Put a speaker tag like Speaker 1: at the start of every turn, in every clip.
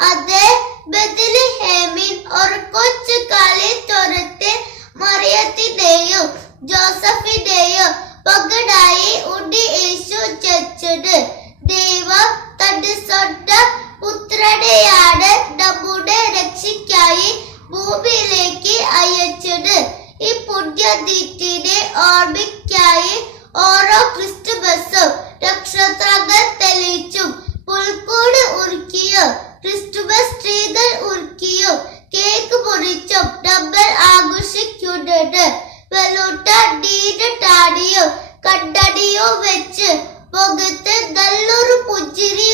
Speaker 1: അത് ബദലിഹേമിൽ ഒരു കൊച്ചു കളി തുറത്തിൽ മറിയത്തിന്റെയും ജോസഫിന്റെയും പകടായി ഉണ്ടി യേശു ചച്ചത് ദൈവം തന്റെ സ്വന്തം പുത്രനെയാണ് നമ്മുടെ രക്ഷയ്ക്കായി ഭൂമിയിലേക്ക് അയച്ചത്. ഈ പുണ്യനീറ്റിനെ ഓർമ്മയ്ക്കായി ഓരോ ക്രിസ്തുമസും ക്രിസ്തുമസ് ട്രീകൾ ഉരുക്കിയും കേക്ക് പൊറിച്ചും നമ്മൾ ആഘോഷിക്കുന്നത് വെളുട്ട ഡീന താടിയോ കണ്ണടിയോ വെച്ച് മുഖത്ത് നല്ലൊരു പുഞ്ചിരി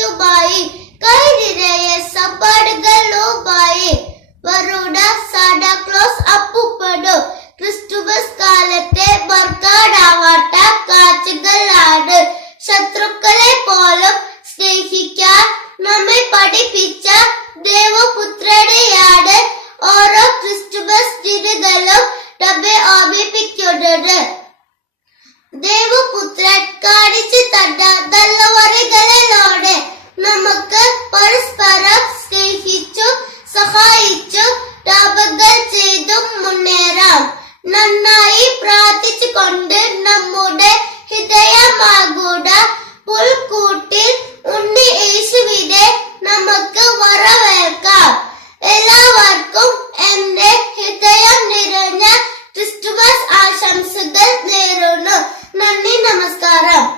Speaker 1: സമീപിക്കുന്നത് ദൈവ नमस्कार।